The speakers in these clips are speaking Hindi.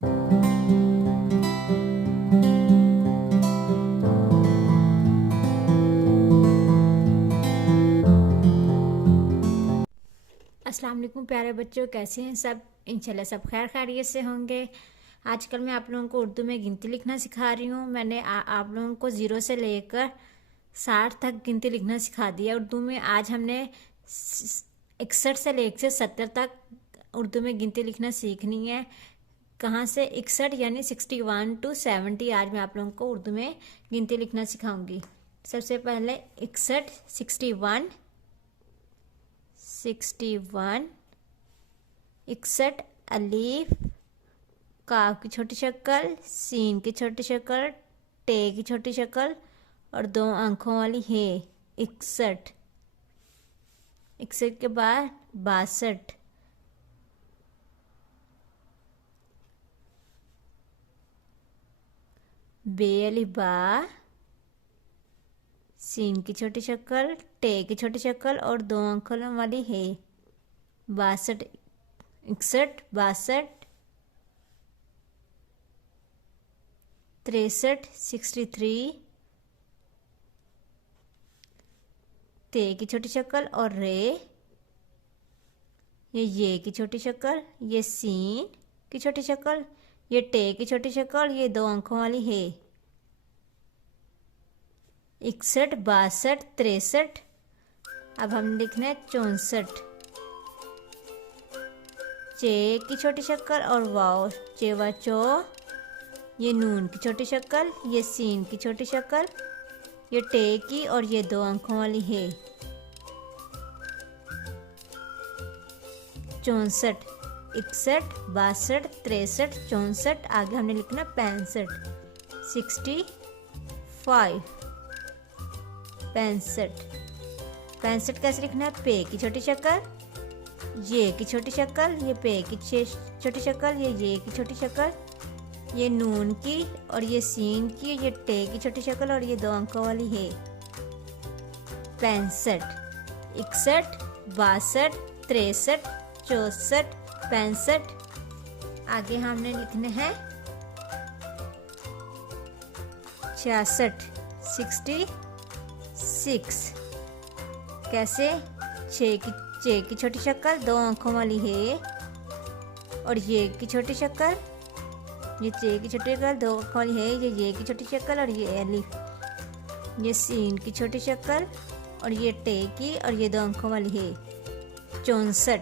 अस्सलाम वालेकुम प्यारे बच्चों, कैसे हैं सब। इंशाल्लाह सब खैर खैरियत से होंगे। आजकल मैं आप लोगों को उर्दू में गिनती लिखना सिखा रही हूँ। मैंने आप लोगों को 0 से लेकर 60 तक गिनती लिखना सिखा दिया उर्दू में। आज हमने 61 से लेकर 70 तक उर्दू में गिनती लिखना सीखनी है। कहाँ से 61 यानी 61 to 70 आज मैं आप लोगों को उर्दू में गिनती लिखना सिखाऊंगी। सबसे पहले 61, 61, 61, 61 अलीफ, काफ की छोटी शक्ल, सीन की छोटी शक्ल, टे की छोटी शक्ल और 2 आंखों वाली हे। 61, 61 के बाद 62, बे अली बा, सीन की छोटी शक्ल, टे की छोटी शक्ल और 2 आंखों वाली है। 62, 61, 62, 63, 63, ते की छोटी शक्ल और रे, ये की छोटी शक्ल, ये सीन की छोटी शक्ल, ये टे की छोटी शक्ल, ये 2 आंखों वाली है। 61, 62, 63। अब हम लिखना है 64, चे की छोटी शक्ल और वाओ, चेवा चो, ये नून की छोटी शक्ल, ये सीन की छोटी शक्ल, ये टे की और ये 2 आंखों वाली है। 64, 61, 62, 63, 64। आगे हमने लिखना 65, 65, 65। 65 कैसे लिखना है? पे की छोटी शक्ल, ये की छोटी शक्ल, ये पे की छोटी शक्ल, ये की छोटी शक्ल, ये नून की और ये सीन की, ये टे की छोटी शक्ल और ये 2 अंकों वाली है। 65, 61, 62, 63, 64, 65। आगे हमने लिखने हैं 66, 66। कैसे? चे की छोटी शक्ल, 2 आंखों वाली है और ये की छोटी शक्ल, ये चे की छोटी शक्ल, 2 आंखों वाली है, ये की छोटी शक्ल और ये अलिफ, ये सीन की छोटी शक्ल और ये टे की और ये 2 आंखों वाली है। 64,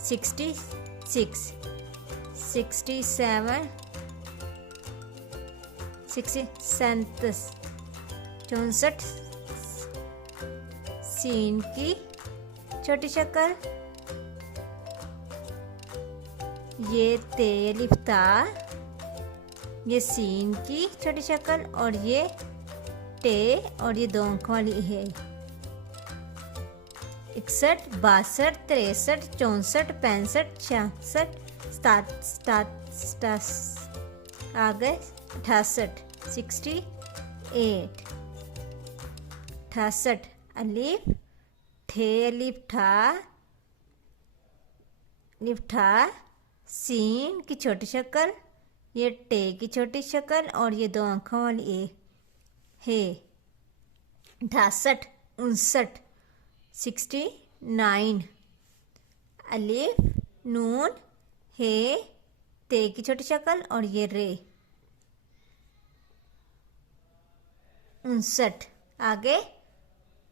66, 67, 67, 64, सीन की छोटी शक्ल, ये ते लिफ्ता, ये सीन की छोटी शक्ल और ये टे और ये 2 आंखों वाली है। 61, 62, 63, 64, 65, 66, आ गए 68, 68, 68 अलिफ, ठे अलिफ ठा, लिफ्ठा, सीन की छोटी शक्ल, ये टे की छोटी शक्ल और ये 2 आंखों वाली ए है। 68, 59, 69 अलिफ, नून, है, ते की छोटी शक्ल और ये रे। 59। आगे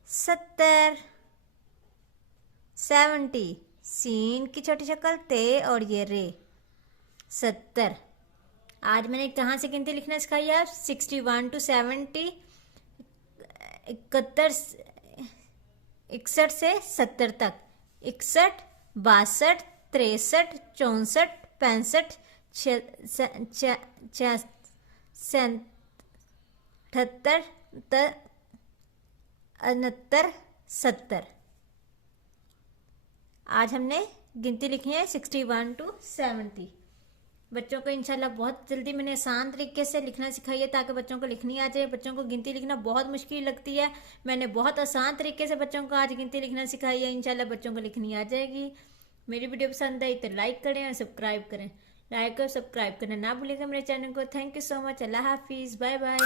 70, 70 सीन की छोटी शक्ल, ते और ये रे। 70। आज मैंने कहाँ से गिनती लिखना सिखाई है? 61 to 70, 61 से 70 तक। 61, 62, 63, 64, 65, 78, 69, 70। आज हमने गिनती लिखी है 61 to 70। बच्चों को इंशाल्लाह बहुत जल्दी मैंने आसान तरीके से लिखना सिखाई है ताकि बच्चों को लिखनी आ जाए। बच्चों को गिनती लिखना बहुत मुश्किल लगती है, मैंने बहुत आसान तरीके से बच्चों को आज गिनती लिखना सिखाई है। इंशाल्लाह बच्चों को लिखनी आ जाएगी। मेरी वीडियो पसंद आई तो लाइक करें और सब्सक्राइब करें। लाइक और सब्सक्राइब करना ना भूलिएगा मेरे चैनल को। Thank you so much. अल्लाह हाफिज़, बाय बाय।